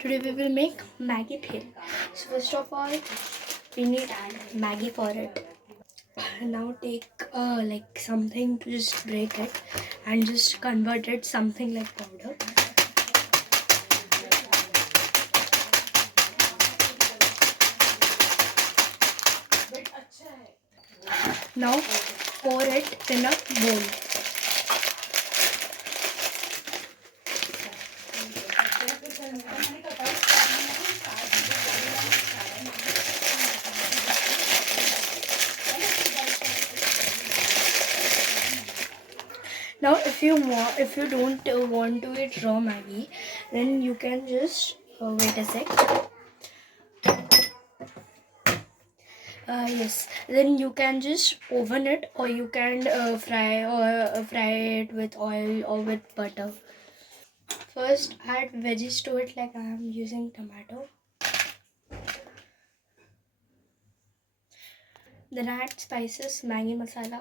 Today we will make Maggi bhel. So first of all, we need Maggi for it. Now take like something to just break it and just convert it something like powder. Now pour it in a bowl. Now if you don't want to eat raw Maggi, then you can just wait a sec. Yes, then you can just oven it, or you can fry it with oil or with butter. First add veggies to it, like I am using tomato. Then add spices, Maggi masala,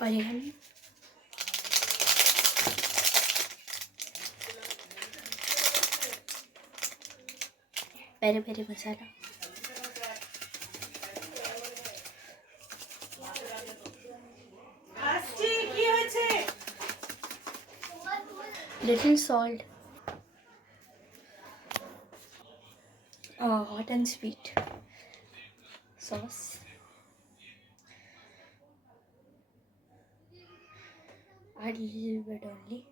oregano, peri peri masala, little salt, hot and sweet sauce. Add little bit only.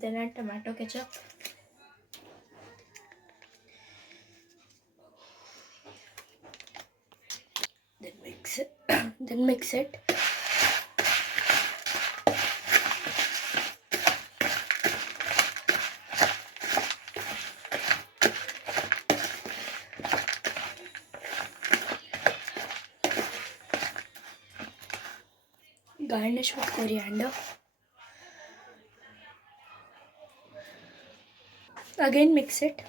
Then add tomato ketchup. Then mix it. Then mix it. Garnish with coriander. Again mix it.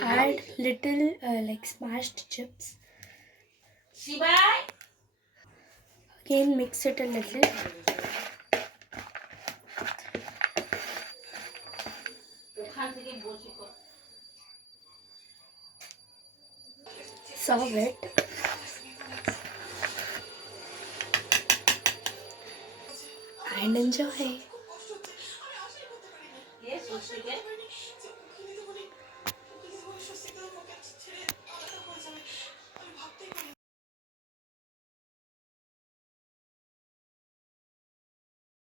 Add little like smashed chips. Again mix it a little. Serve it. And enjoy.